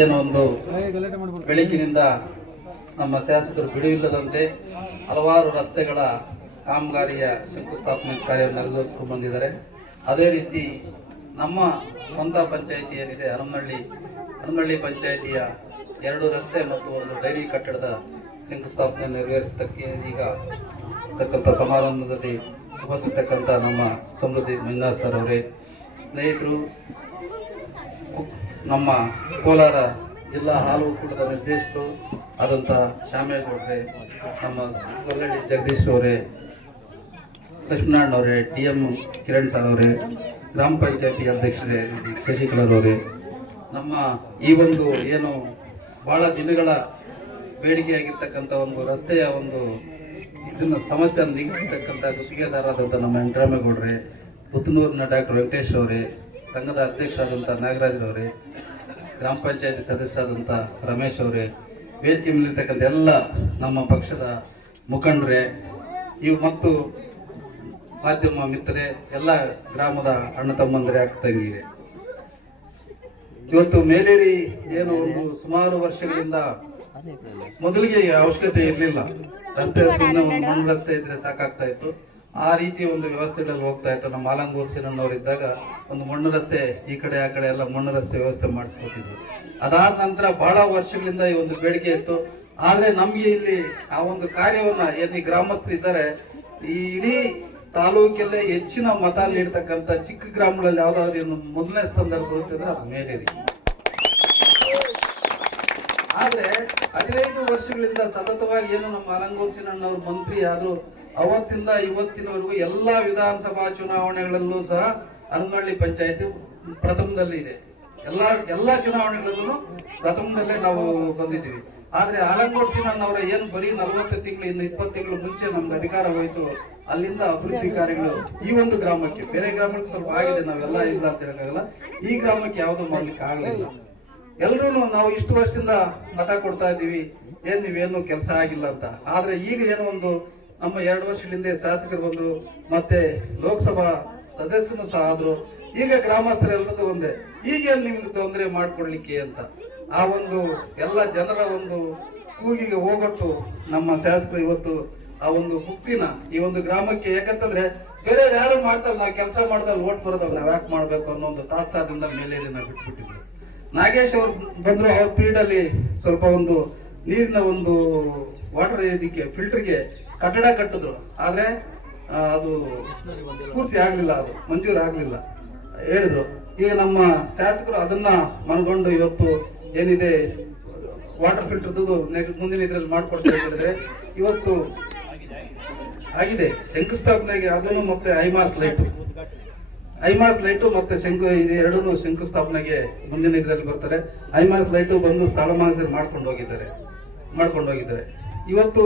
ಏನೋ ಒಂದು ಬೆಳಕಿನಿಂದ ನಮ್ಮ ಶಾಸಕರು ಬಿಡುವಿಲ್ಲದಂತೆ ಹಲವಾರು ರಸ್ತೆಗಳ ಕಾಮಗಾರಿಯ ಶಂಕುಸ್ಥಾಪನೆ ಕಾರ್ಯವನ್ನು ನೆರವೇರಿಸಿಕೊಂಡು ಬಂದಿದ್ದಾರೆ. ಅದೇ ರೀತಿ ನಮ್ಮ ಸ್ವಂತ ಪಂಚಾಯಿತಿ ಏನಿದೆ ಹರಮನಹಳ್ಳಿ ಹರಮನಹಳ್ಳಿ ಪಂಚಾಯಿತಿಯ ಎರಡು ರಸ್ತೆ ಮತ್ತು ಒಂದು ಡೈರಿ ಕಟ್ಟಡದ ಶಂಕುಸ್ಥಾಪನೆ ನೆರವೇರಿಸಿದ್ದಕ್ಕೆ ಈಗ ಇರ್ತಕ್ಕಂಥ ಸಮಾರಂಭದಲ್ಲಿ ಉಪಸ್ಥಿತಕ್ಕಂಥ ನಮ್ಮ ಸಮೃದ್ಧಿ ಮಂಜುನಾಥ್ ಸರ್ ಅವರೇ, ಸ್ನೇಹಿತರು ನಮ್ಮ ಕೋಲಾರ ಜಿಲ್ಲಾ ಹಾಲು ಒಕ್ಕೂಟದ ನಿರ್ದೇಶಕರು ಆದಂಥ ಶ್ಯಾಮೇಗೌಡ್ರೆ, ನಮ್ಮ ಕೊಲ್ಲಳ್ಳಿ ಜಗದೀಶ್ ಅವರೇ ಲಕ್ಷ್ಮೀನಾರಾಯಣ ಅವರೇ ಟಿ ಎಂ ಕಿರಣ್ ಸರ್ ಅವರೇ, ಗ್ರಾಮ ಪಂಚಾಯತಿ ಅಧ್ಯಕ್ಷರೇ ಅವರೇ, ನಮ್ಮ ಈ ಒಂದು ಏನು ಬಹಳ ದಿನಗಳ ಬೇಡಿಕೆಯಾಗಿರ್ತಕ್ಕಂಥ ಒಂದು ರಸ್ತೆಯ ಒಂದು ಇದನ್ನು ಸಮಸ್ಯೆಯನ್ನು ನೀಗಿಸತಕ್ಕಂಥ ಗುತ್ತಿಗೆದಾರರಾದಂಥ ನಮ್ಮ ವೆಂಕಟರಾಮೇಗೌಡ್ರೆ ಪುತ್ತನೂರಿನ ಡಾಕ್ಟರ್ ವೆಂಕಟೇಶ್ ಅವರೇ ಸಂಘದ ಅಧ್ಯಕ್ಷರಾದಂಥ ನಾಗರಾಜ್ರವರೇ ಗ್ರಾಮ ಪಂಚಾಯತಿ ಸದಸ್ಯರಾದಂಥ ರಮೇಶ್ ಅವರೇ ವೇದಿಕೆ ಮೇಲಿರ್ತಕ್ಕಂಥ ಎಲ್ಲ ನಮ್ಮ ಪಕ್ಷದ ಮುಖಂಡರೇ ಇವು ಮತ್ತು ಮಾಧ್ಯಮ ಮಿತ್ರರೇ, ಎಲ್ಲ ಗ್ರಾಮದ ಅಣ್ಣ ತಮ್ಮಂದರೆ, ಅಕ್ಕ ತಂಗಿರೆ ಇವತ್ತು ಮೇಲೇರಿ ಏನು ಒಂದು ಸುಮಾರು ವರ್ಷಗಳಿಂದ ಮೊದಲಿಗೆ ಅವಶ್ಯಕತೆ ಇರಲಿಲ್ಲ. ರಸ್ತೆ ಸುಮ್ಮನೆ ಒಂದು ಮಣ್ಣು ರಸ್ತೆ ಇದ್ರೆ ಸಾಕಾಗ್ತಾ ಇತ್ತು. ಆ ರೀತಿ ಒಂದು ವ್ಯವಸ್ಥೆಗಳಲ್ಲಿ ಹೋಗ್ತಾ ಇತ್ತು. ನಮ್ಮ ಆಲಂಗೂರ್ ಅವರು ಇದ್ದಾಗ ಒಂದು ಮಣ್ಣು ರಸ್ತೆ ಈ ಕಡೆ, ಆ ಕಡೆ ಎಲ್ಲ ಮಣ್ಣು ರಸ್ತೆ ವ್ಯವಸ್ಥೆ ಮಾಡಿಸ್ಕೊತಿದ್ರು ಅದಾದ ನಂತರ ಬಹಳ ವರ್ಷಗಳಿಂದ ಈ ಒಂದು ಬೇಡಿಕೆ ಇತ್ತು. ಆದ್ರೆ ನಮ್ಗೆ ಇಲ್ಲಿ ಆ ಒಂದು ಕಾರ್ಯವನ್ನ ಎಲ್ಲಿ ಗ್ರಾಮಸ್ಥರು ಇದ್ದಾರೆ, ಈ ಇಡೀ ತಾಲೂಕಲ್ಲೇ ಹೆಚ್ಚಿನ ಮತ ನೀಡ್ತಕ್ಕಂಥ ಚಿಕ್ಕ ಗ್ರಾಮಗಳಲ್ಲಿ ಯಾವ್ದಾದ್ರು ಮೊದಲನೇ ಸ್ಥಾನದಲ್ಲಿ ಬರುತ್ತಿದ್ರೆ ಅದು ಮೇಲೇರಿ ಆದ್ರೆ ಹದಿನೈದು ವರ್ಷಗಳಿಂದ ಸತತವಾಗಿ ಏನು ನಮ್ಮ ಅಲಂಗೂರ್ ಸಿನಣ್ಣವ್ರು ಮಂತ್ರಿ ಆದ್ರು ಅವತ್ತಿಂದ ಇವತ್ತಿನವರೆಗೂ ಎಲ್ಲಾ ವಿಧಾನಸಭಾ ಚುನಾವಣೆಗಳಲ್ಲೂ ಸಹ ಹನುಮಳ್ಳಿ ಪಂಚಾಯತಿ ಪ್ರಥಮದಲ್ಲಿ ಇದೆ. ಎಲ್ಲಾ ಎಲ್ಲಾ ಚುನಾವಣೆಗಳಲ್ಲೂ ಪ್ರಥಮದಲ್ಲೇ ನಾವು ಬಂದಿದ್ದೀವಿ. ಆದ್ರೆ ಆಲಂಗೂರ್ ಸಿನಣ್ಣವರ ಏನು ಬರೀ ನಲವತ್ತು ತಿಂಗಳು, ಇನ್ನು ಇಪ್ಪತ್ತು ತಿಂಗಳು ಮುಂಚೆ ನಮ್ಗೆ ಅಧಿಕಾರ ಹೋಯ್ತು, ಅಲ್ಲಿಂದ ಅಭಿವೃದ್ಧಿ ಕಾರ್ಯಗಳು ಈ ಒಂದು ಗ್ರಾಮಕ್ಕೆ. ಬೇರೆ ಗ್ರಾಮಕ್ಕೆ ಸ್ವಲ್ಪ ಆಗಿದೆ, ನಾವೆಲ್ಲ ಇಲ್ಲ ಅಂತ ಹೇಳಕ್ಕಾಗಲ್ಲ. ಈ ಗ್ರಾಮಕ್ಕೆ ಯಾವುದು ಮಾಡ್ಲಿಕ್ಕೆ ಆಗ್ಲಿಲ್ಲ. ಎಲ್ರೂ ನಾವು ಇಷ್ಟು ವರ್ಷದಿಂದ ಮತ ಕೊಡ್ತಾ ಇದ್ದೀವಿ. ಏನ್ ನೀವೇನು ಕೆಲಸ ಆಗಿಲ್ಲ ಅಂತ. ಆದ್ರೆ ಈಗ ಏನೋ ಒಂದು ನಮ್ಮ ಎರಡು ವರ್ಷಗಳ ಶಾಸಕರು ಬಂದ್ರು ಮತ್ತೆ ಲೋಕಸಭಾ ಸದಸ್ಯನು ಸಹ ಆದ್ರು. ಈಗ ಗ್ರಾಮಸ್ಥರೆಲ್ಲರದು ಒಂದೇ. ಈಗೇನ್ ನಿಮ್ಗೆ ತೊಂದರೆ ಮಾಡ್ಕೊಡ್ಲಿಕ್ಕೆ ಅಂತ. ಆ ಒಂದು ಎಲ್ಲ ಜನರ ಒಂದು ಕೂಗಿಗೆ ಹೋಗೊಟ್ಟು ನಮ್ಮ ಶಾಸಕರು ಇವತ್ತು ಆ ಒಂದು ಮುಕ್ತಿನ ಈ ಒಂದು ಗ್ರಾಮಕ್ಕೆ, ಯಾಕಂತಂದ್ರೆ ಬೇರೆ ಯಾರು ಮಾಡ್ತಾರೆ, ನಾ ಕೆಲಸ ಮಾಡ್ದಲ್ಲಿ ಓಟ್ ಬರೋದಲ್ಲ ನಾವ್ ಯಾಕೆ ಮಾಡ್ಬೇಕು ಅನ್ನೋ ಒಂದು ತಾತ್ಸಾರದಿಂದ ಮೇಲೆ ಬಿಟ್ಬಿಟ್ಟಿದ್ರು ನಾಗೇಶ್ ಅವರು ಬಂದ್ರು ಅವ್ರ ಅಲ್ಲಿ ಸ್ವಲ್ಪ ಒಂದು ನೀರಿನ ಒಂದು ವಾಟರ್ ಇದಕ್ಕೆ ಫಿಲ್ಟರ್ಗೆ ಕಟ್ಟಡ ಕಟ್ಟಿದ್ರು. ಆದ್ರೆ ಅದು ಪೂರ್ತಿ ಆಗ್ಲಿಲ್ಲ ಅದು, ಮಂಜೂರು ಆಗ್ಲಿಲ್ಲ. ಹೇಳಿದ್ರು. ಈಗ ನಮ್ಮ ಶಾಸಕರು ಅದನ್ನ ಮನಗೊಂಡು ಇವತ್ತು ಏನಿದೆ ವಾಟರ್ ಫಿಲ್ಟರ್ದು ಮುಂದಿನ ಇದ್ರಲ್ಲಿ ಮಾಡ್ಕೊಡ್ತಾ ಹೇಳಿದ್ರೆ ಇವತ್ತು ಆಗಿದೆ. ಶಂಕುಸ್ಥಾಪನೆಗೆ ಅದನ್ನು ಮತ್ತೆ ಐಮಾಸ್ ಲೈಟ್. ಐಮಾಸ್ ಲೈಟು ಮತ್ತೆ ಶಂಕು, ಇದು ಎರಡೂ ಶಂಕುಸ್ಥಾಪನೆಗೆ ಮುಂದಿನ ಇದರಲ್ಲಿ ಬರ್ತಾರೆ ಐಮಾಸ್ ಲೈಟು ಬಂದು ಸ್ಥಳ ಮಾಸರ್ ಮಾಡ್ಕೊಂಡು ಹೋಗಿದ್ದಾರೆ. ಮಾಡ್ಕೊಂಡು ಹೋಗಿದ್ದಾರೆ. ಇವತ್ತು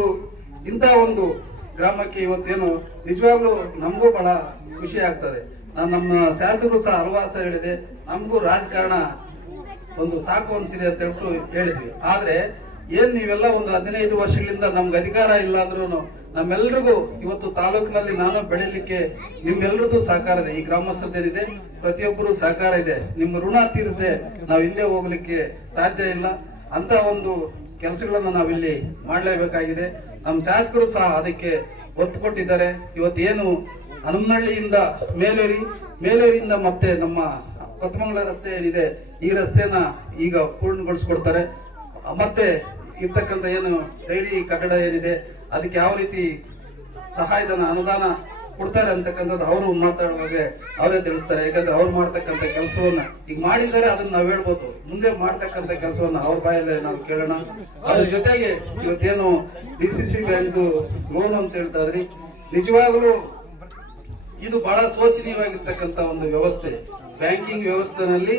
ಇಂಥ ಒಂದು ಗ್ರಾಮಕ್ಕೆ ಇವತ್ತೇನು, ನಿಜವಾಗ್ಲೂ ನಮಗೂ ಬಹಳ ಖುಷಿ ಆಗ್ತದೆ. ನಾನು ನಮ್ಮ ಶಾಸಕರು ಸಹ ಹಲವಾಸ ಹೇಳಿದೆ. ನಮಗೂ ರಾಜಕಾರಣ ಒಂದು ಸಾಕು ಅನ್ಸಿದೆ ಅಂತ ಹೇಳ್ಬಿಟ್ಟು ಹೇಳಿದ್ವಿ. ಆದ್ರೆ, ಏನ್ ನೀವೆಲ್ಲ ಒಂದು ಹದಿನೈದು ವರ್ಷಗಳಿಂದ ನಮ್ಗೆ ಅಧಿಕಾರ ಇಲ್ಲ ಅಂದ್ರೂ ನಮ್ಮೆಲ್ರಿಗೂ ಇವತ್ತು ತಾಲೂಕಿನಲ್ಲಿ ನಾನು ಬೆಳೀಲಿಕ್ಕೆ ನಿಮ್ಮೆಲ್ಲರಿಗೂ ಸಹಕಾರ ಇದೆ. ಈ ಗ್ರಾಮಸ್ಥರದೇನಿದೆ ಪ್ರತಿಯೊಬ್ಬರು ಸಹಕಾರ ಇದೆ. ನಿಮ್ಮ ಋಣ ತೀರಿಸದೆ ನಾವು ಹಿಂದೆ ಹೋಗ್ಲಿಕ್ಕೆ ಸಾಧ್ಯ ಇಲ್ಲ. ಅಂತ ಒಂದು ಕೆಲಸಗಳನ್ನು ನಾವಿಲ್ಲಿ ಮಾಡಲೇಬೇಕಾಗಿದೆ. ನಮ್ಮ ಶಾಸಕರು ಸಹ ಅದಕ್ಕೆ ಒತ್ತು ಕೊಟ್ಟಿದ್ದಾರೆ. ಇವತ್ತೇನು ಹನುಮನಹಳ್ಳಿಯಿಂದ ಮೇಲೇರಿ, ಮೇಲೇರಿಯಿಂದ ಮತ್ತೆ ನಮ್ಮ ಕೊತ್ತಮಂಗಲ ರಸ್ತೆ ಏನಿದೆ, ಈ ರಸ್ತೆನ ಈಗ ಪೂರ್ಣಗೊಳಿಸ್ಕೊಡ್ತಾರೆ. ಮತ್ತೆ ಇರ್ತಕ್ಕಂಥ ಏನು ಡೈರಿ ಕಟ್ಟಡ ಏನಿದೆ ಅದಕ್ಕೆ ಯಾವ ರೀತಿ ಸಹಾಯಧನ, ಅನುದಾನ ಕೊಡ್ತಾರೆ ಅಂತಕ್ಕಂಥದ್ದು ಅವರು ಮಾತಾಡುವಾಗ ಅವರೇ ತಿಳಿಸ್ತಾರೆ. ಯಾಕಂದ್ರೆ ಅವ್ರು ಮಾಡ್ತಕ್ಕಂಥ ಕೆಲಸವನ್ನ ಈಗ ಮಾಡಿದ್ದಾರೆ, ಅದನ್ನ ನಾವು ಹೇಳ್ಬೋದು. ಮುಂದೆ ಮಾಡ್ತಕ್ಕಂಥ ಕೆಲಸವನ್ನ ಅವ್ರ ಬಾಯಲ್ಲೇ ನಾವು ಕೇಳೋಣ. ಅದ್ರ ಜೊತೆಗೆ ಇವತ್ತೇನು D C C bank loan ಅಂತ ಹೇಳ್ತಾ ಇದ್ರಿ. ನಿಜವಾಗ್ಲೂ ಇದು ಬಹಳ ಶೋಚನೀಯವಾಗಿರ್ತಕ್ಕಂಥ ಒಂದು ವ್ಯವಸ್ಥೆ. ಬ್ಯಾಂಕಿಂಗ್ ವ್ಯವಸ್ಥೆನಲ್ಲಿ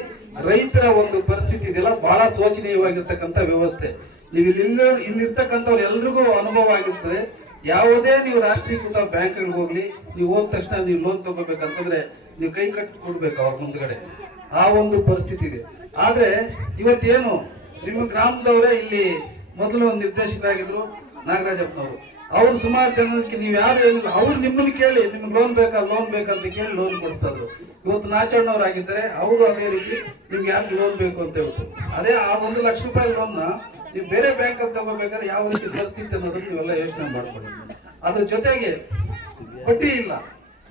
ರೈತರ ಒಂದು ಪರಿಸ್ಥಿತಿ ಇದೆಯಲ್ಲ, ಬಹಳ ಶೋಚನೀಯವಾಗಿರ್ತಕ್ಕಂಥ ವ್ಯವಸ್ಥೆ. ನೀವು ಇಲ್ಲಿ ಇಲ್ಲಿರ್ತಕ್ಕಂಥವ್ರು ಎಲ್ರಿಗೂ ಅನುಭವ ಆಗಿರ್ತದೆ. ಯಾವುದೇ ನೀವು ರಾಷ್ಟ್ರೀಕೃತ ಬ್ಯಾಂಕ್ಗಳಿಗೆ ಹೋಗ್ಲಿ, ನೀವು ಹೋದ ತಕ್ಷಣ ನೀವು ಲೋನ್ ತಗೋಬೇಕಂತಂದ್ರೆ ನೀವು ಕೈ ಕಟ್ಟಿ ಕೊಡ್ಬೇಕು ಅವ್ರ ಮುಂದ್ಗಡೆ. ಆ ಒಂದು ಪರಿಸ್ಥಿತಿ ಇದೆ. ಆದ್ರೆ ಇವತ್ತೇನು, ನಿಮ್ಮ ಗ್ರಾಮದವರೇ ಇಲ್ಲಿ ಮೊದಲು ನಿರ್ದೇಶಕರಾಗಿದ್ರು ನಾಗರಾಜಪ್ಪನವರು. ಅವ್ರು ಸುಮಾರು ಜನಕ್ಕೆ ನೀವು ಯಾರು ಏನಿಲ್ಲ ಅವ್ರು ನಿಮ್ಮನ್ನ ಕೇಳಿ ನಿಮ್ಗೆ ಲೋನ್ ಬೇಕಾ ಲೋನ್ ಬೇಕಂತ ಕೇಳಿ ಲೋನ್ ಕೊಡಿಸ್ತಾ ಇವತ್ತು ಇವತ್ತು ಆಗಿದ್ರೆ ಅವರು ಅದೇ ರೀತಿ ನಿಮ್ಗೆ ಯಾರು ಲೋನ್ ಬೇಕು ಅಂತ ಹೇಳ್ತು ಅದೇ ಆ ಒಂದು ಲಕ್ಷ ರೂಪಾಯಿ ಲೋನ್ನ ನೀವು ಬೇರೆ ಬ್ಯಾಂಕ್ ಅಲ್ಲಿ ತಗೋಬೇಕಾದ್ರೆ ಯಾವ ರೀತಿ ಪರಿಸ್ಥಿತಿ ಅನ್ನೋದನ್ನ ನೀವೆಲ್ಲ ಯೋಚನೆ ಮಾಡ್ಕೊಳ್ಳಿ. ಅದ್ರ ಜೊತೆಗೆ ಬಡ್ಡಿ ಇಲ್ಲ.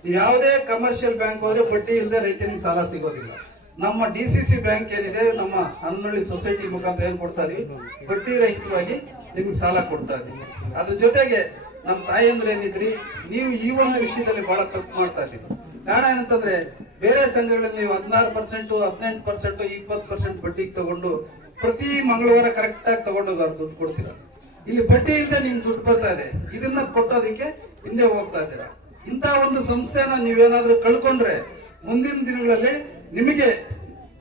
ನೀವು ಯಾವುದೇ ಕಮರ್ಷಿಯಲ್ ಬ್ಯಾಂಕ್ ಹೋದ್ರೆ ಬಡ್ಡಿ ಇಲ್ಲದೆ ರೈತನಿಗೆ ಸಾಲ ಸಿಗೋದಿಲ್ಲ. ನಮ್ಮ ಡಿ ಸಿ ಸಿ ಬ್ಯಾಂಕ್ ಏನಿದೆ, ನಮ್ಮ ಹನ್ನಳ್ಳಿ ಸೊಸೈಟಿ ಮುಖಾಂತರ ಏನ್ ಕೊಡ್ತಾ ಇದೀವಿ? ಬಡ್ಡಿ ರಹಿತವಾಗಿ ನಿಮ್ಗೆ ಸಾಲ ಕೊಡ್ತಾ ಇದೀವಿ. ಅದ್ರ ಜೊತೆಗೆ ನಮ್ಮ ತಾಯಂದ್ರೆ ಏನಿದ್ರಿ, ನೀವು ಈ ಒಂದು ವಿಷಯದಲ್ಲಿ ಬಹಳ ತಪ್ಪು ಮಾಡ್ತಾ ಇದೀವಿ ಕಾರಣ ಏನಂತಂದ್ರೆ, ಬೇರೆ ಸಂಘಗಳಲ್ಲಿ ನೀವು ಹದಿನಾರು ಪರ್ಸೆಂಟ್ ಹದಿನೆಂಟು ಪರ್ಸೆಂಟ್ ಇಪ್ಪತ್ತು ಪರ್ಸೆಂಟ್ ಬಡ್ಡಿಗೆ ತಗೊಂಡು ಪ್ರತಿ ಮಂಗಳವಾರ ಕರೆಕ್ಟ್ ಆಗಿ ತಗೊಂಡು ದುಡ್ಡು ಕೊಡ್ತೀರ? ಇಲ್ಲಿ ಬಡ್ಡಿ ಇಲ್ಲದೆ ನಿಮ್ಗೆ ದುಡ್ಡು ಬರ್ತಾ ಇದೆ. ಇದನ್ನ ಕೊಟ್ಟೋದಕ್ಕೆ ಹಿಂದೆ ಹೋಗ್ತಾ ಇದ್ದೀರಾ? ಇಂತಹ ಒಂದು ಸಂಸ್ಥೆನ ನೀವೇನಾದ್ರೂ ಕಳ್ಕೊಂಡ್ರೆ ಮುಂದಿನ ದಿನಗಳಲ್ಲಿ ನಿಮಗೆ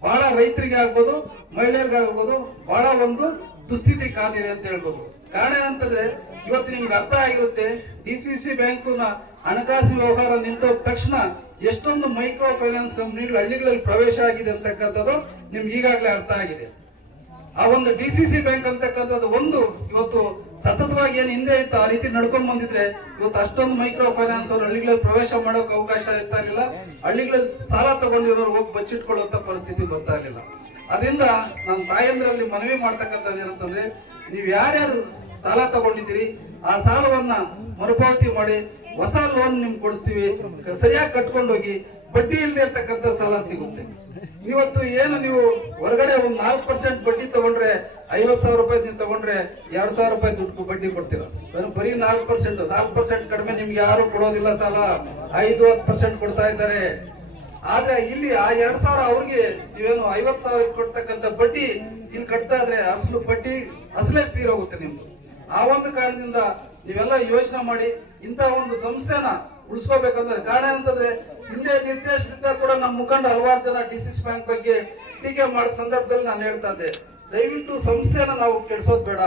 ಬಹಳ ರೈತರಿಗೆ ಆಗ್ಬೋದು, ಮಹಿಳೆಯರಿಗೆ ಆಗ್ಬೋದು, ಬಹಳ ಒಂದು ದುಸ್ಥಿತಿ ಕಾದಿದೆ ಅಂತ ಹೇಳ್ಬೋದು. ಕಾರಣ ಏನಂತಂದ್ರೆ, ಇವತ್ತು ನಿಮ್ಗೆ ಅರ್ಥ ಆಗಿರುತ್ತೆ, ಡಿ ಸಿ ಸಿ ಬ್ಯಾಂಕ್ನ ಹಣಕಾಸು ವ್ಯವಹಾರ ನಿಂತ ತಕ್ಷಣ ಎಷ್ಟೊಂದು ಮೈಕ್ರೋ ಫೈನಾನ್ಸ್ ಕಂಪನಿಗಳು ಹಳ್ಳಿಗಳಲ್ಲಿ ಪ್ರವೇಶ ಆಗಿದೆ ಅಂತಕ್ಕಂಥದ್ದು ನಿಮ್ಗೆ ಈಗಾಗಲೇ ಅರ್ಥ ಆಗಿದೆ. ಆ ಒಂದು ಡಿ ಸಿ ಸಿ ಬ್ಯಾಂಕ್ ಅಂತಕ್ಕಂಥದ್ದು ಒಂದು ಇವತ್ತು ಸತತವಾಗಿ ಏನು ಹಿಂದೆ ಇತ್ತು, ಆ ರೀತಿ ನಡ್ಕೊಂಡ್ ಬಂದಿದ್ರೆ ಇವತ್ತು ಅಷ್ಟೊಂದು ಮೈಕ್ರೋ ಫೈನಾನ್ಸ್ ಅವರು ಹಳ್ಳಿಗಳಲ್ಲಿ ಪ್ರವೇಶ ಮಾಡೋಕೆ ಅವಕಾಶ ಇರ್ತಾ ಇರಲಿಲ್ಲ. ಹಳ್ಳಿಗಳಲ್ಲಿ ಸಾಲ ತಗೊಂಡಿರೋರು ಹೋಗಿ ಬಚ್ಚಿಟ್ಕೊಳ್ಳುವಂತ ಪರಿಸ್ಥಿತಿ ಬರ್ತಾ ಇರಲಿಲ್ಲ. ಅದರಿಂದ ನನ್ನ ತಾಯಂದ್ರಲ್ಲಿ ಮನವಿ ಮಾಡ್ತಕ್ಕಂಥದ್ದು ಏನಂತಂದ್ರೆ, ನೀವು ಯಾರ್ಯಾರು ಸಾಲ ತಗೊಂಡಿದ್ದೀರಿ, ಆ ಸಾಲವನ್ನ ಮರುಪಾವತಿ ಮಾಡಿ, ಹೊಸ ಲೋನ್ ನಿಮ್ಗೆ ಕೊಡಿಸ್ತೀವಿ, ಸರಿಯಾಗಿ ಕಟ್ಕೊಂಡು ಹೋಗಿ ಬಡ್ಡಿ ಇಲ್ಲದೆ ಇರ್ತಕ್ಕಂಥ ಸಾಲ ಸಿಗುತ್ತೆ. ಇವತ್ತು ಏನು ನೀವು ಹೊರಗಡೆ ಒಂದು ನಾಲ್ಕು ಪರ್ಸೆಂಟ್ ಬಡ್ಡಿ ತಗೊಂಡ್ರೆ ಐವತ್ ಸಾವಿರ ರೂಪಾಯಿ ನೀವು ತಗೊಂಡ್ರೆ ಎರಡ್ ಸಾವಿರ ರೂಪಾಯಿ ದುಡ್ಡು ಬಡ್ಡಿ ಕೊಡ್ತೀರಾ. ಬರೀ- ನಾಲ್ಕು ಪರ್ಸೆಂಟ್ ನಾಲ್ಕು ಪರ್ಸೆಂಟ್ ಕಡಿಮೆ ನಿಮ್ಗೆ ಯಾರು ಕೊಡೋದಿಲ್ಲ ಸಾಲ. ಐದು, ಹತ್ತು ಪರ್ಸೆಂಟ್ ಕೊಡ್ತಾ ಇದ್ದಾರೆ. ಆದ್ರೆ ಇಲ್ಲಿ ಆ ಎರಡ್ ಸಾವಿರ ಅವ್ರಿಗೆ ನೀವೇನು ಐವತ್ ಸಾವಿರ ಕೊಡ್ತಕ್ಕಂಥ ಬಡ್ಡಿ ಇಲ್ಲಿ ಕಟ್ತಾ ಇದ್ರೆ ಅಸಲು ಬಡ್ಡಿ ಅಸಲೇ ತೀರೋಗುತ್ತೆ ನಿಮ್ದು. ಆ ಒಂದು ಕಾರಣದಿಂದ ನೀವೆಲ್ಲ ಯೋಚನೆ ಮಾಡಿ ಇಂಥ ಒಂದು ಸಂಸ್ಥೆನ ಉಳಿಸ್ಕೋಬೇಕಂದ್ರೆ ಕಾರಣ ಏನಂತಂದ್ರೆ ಹಿಂದೆ ನಿರ್ದೇಶಕರಿಂದ ಕೂಡ ನಮ್ಮ ಮುಖಂಡ ಹಲವಾರು ಜನ ಡಿ ಸಿ ಬ್ಯಾಂಕ್ ಬಗ್ಗೆ ಟೀಕೆ ಮಾಡಿದ ಸಂದರ್ಭದಲ್ಲಿ ನಾನು ಹೇಳ್ತಾ ಇದ್ದೆ. ದಯವಿಟ್ಟು ಸಂಸ್ಥೆನ ನಾವು ಕೆಡ್ಸೋದ್ ಬೇಡ.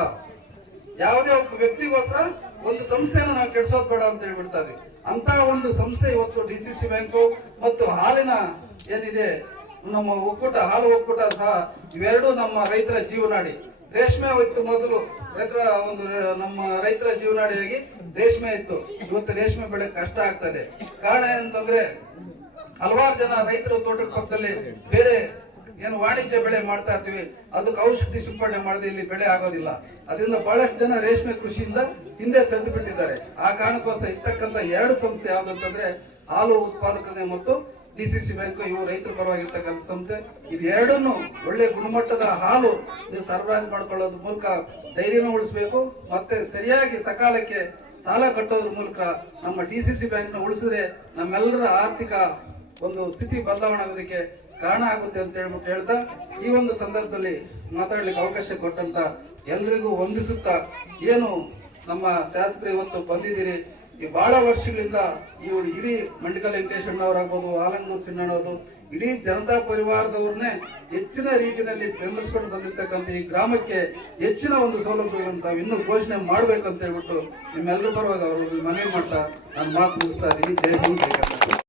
ಯಾವುದೇ ಒಬ್ಬ ವ್ಯಕ್ತಿಗೋಸ್ಕರ ಒಂದು ಸಂಸ್ಥೆನ ನಾವು ಕೆಡ್ಸೋದ್ ಬೇಡ ಅಂತ ಹೇಳ್ಬಿಡ್ತಾ ಇದ್ವಿ. ಅಂತ ಒಂದು ಸಂಸ್ಥೆ ಇವತ್ತು ಡಿ ಸಿ ಸಿ ಬ್ಯಾಂಕು ಮತ್ತು ಹಾಲಿನ ಏನಿದೆ, ನಮ್ಮ ಒಕ್ಕೂಟ, ಹಾಲು ಒಕ್ಕೂಟ ಸಹ ಇವೆರಡು ನಮ್ಮ ರೈತರ ಜೀವನಾಡಿ. ರೇಷ್ಮೆ ಇತ್ತು ಮೊದಲು ರೈತರ ಒಂದು, ನಮ್ಮ ರೈತರ ಜೀವನಾಡಿಯಾಗಿ ರೇಷ್ಮೆ ಇತ್ತು. ಇವತ್ತು ರೇಷ್ಮೆ ಬೆಳೆ ಕಷ್ಟ ಆಗ್ತದೆ. ಕಾರಣ ಏನಂತಂದ್ರೆ, ಹಲವಾರು ಜನ ರೈತರು ತೋಟದ ಪಕ್ಕದಲ್ಲಿ ಬೇರೆ ಏನು ವಾಣಿಜ್ಯ ಬೆಳೆ ಮಾಡ್ತಾ ಇರ್ತೀವಿ. ಅದಕ್ಕೆ ಔಷಧಿ ಸಿಂಪಡಣೆ ಮಾಡದೆ ಇಲ್ಲಿ ಬೆಳೆ ಆಗೋದಿಲ್ಲ. ಅದರಿಂದ ಬಹಳಷ್ಟು ಜನ ರೇಷ್ಮೆ ಕೃಷಿಯಿಂದ ಹಿಂದೆ ಸೆದ್ದು ಬಿಟ್ಟಿದ್ದಾರೆ ಆ ಕಾರಣಕ್ಕೋಸ್ಕರ ಇರ್ತಕ್ಕಂಥ ಎರಡು ಸಂಸ್ಥೆ ಯಾವ್ದಂತಂದ್ರೆ, ಹಾಲು ಉತ್ಪಾದಕತೆ ಮತ್ತು ಡಿ ಸಿ ಸಿ ಬ್ಯಾಂಕ್, ಇವು ರೈತರ ಪರವಾಗಿರ್ತಕ್ಕಂಥ ಸಂಸ್ಥೆ. ಇದು ಎರಡನ್ನು ಒಳ್ಳೆ ಗುಣಮಟ್ಟದ ಹಾಲು ನೀವು ಸರಬರಾಜು ಮಾಡ್ಕೊಳ್ಳೋದ್ರ ಮೂಲಕ ಧೈರ್ಯನೂ ಉಳಿಸ್ಬೇಕು. ಮತ್ತೆ ಸರಿಯಾಗಿ ಸಕಾಲಕ್ಕೆ ಸಾಲ ಕಟ್ಟೋದ್ರ ಮೂಲಕ ನಮ್ಮ ಡಿ ಸಿ ಸಿ ಬ್ಯಾಂಕ್ನ ಉಳಿಸಿದ್ರೆ ನಮ್ಮೆಲ್ಲರ ಆರ್ಥಿಕ ಒಂದು ಸ್ಥಿತಿ ಬದಲಾವಣೆ ಆಗೋದಕ್ಕೆ ಕಾರಣ ಆಗುತ್ತೆ ಅಂತ ಹೇಳ್ಬಿಟ್ಟು ಹೇಳ್ತಾ ಈ ಒಂದು ಸಂದರ್ಭದಲ್ಲಿ ಮಾತಾಡ್ಲಿಕ್ಕೆ ಅವಕಾಶ ಕೊಟ್ಟಂತ ಎಲ್ರಿಗೂ ವಂದಿಸುತ್ತಾ ಏನು ನಮ್ಮ ಶಾಸಕರು ಇವತ್ತು ಬಂದಿದ್ದೀರಿ ಈ ಬಹಳ ವರ್ಷಗಳಿಂದ ಇವರು ಇಡೀ ಮಂಡಿಕಲ್ ವೆಂಕಟೇಶಣ್ಣವರಾಗ್ಬೋದು ಆಲಂಗು ಸಿನ್ನಣ್ಣವರು ಇಡೀ ಜನತಾ ಪರಿವಾರದವ್ರನ್ನೇ ಹೆಚ್ಚಿನ ರೀತಿಯಲ್ಲಿ ಬೆಂಬಲಿಸ್ಕೊಂಡು ಬಂದಿರ್ತಕ್ಕಂಥ ಈ ಗ್ರಾಮಕ್ಕೆ ಹೆಚ್ಚಿನ ಒಂದು ಸೌಲಭ್ಯಗಳನ್ನು ತಾವು ಇನ್ನೂ ಘೋಷಣೆ ಮಾಡ್ಬೇಕಂತ ಹೇಳ್ಬಿಟ್ಟು ನಿಮ್ಮೆಲ್ಲರ ಪರವಾಗಿ ಅವರು ಮನವಿ ಮಾಡ್ತಾ ನಾನು ಮಾತು ಮುಗಿಸ್ತಾ ಇದ್ದೀನಿ. ಜಯ ಹಿಂದ್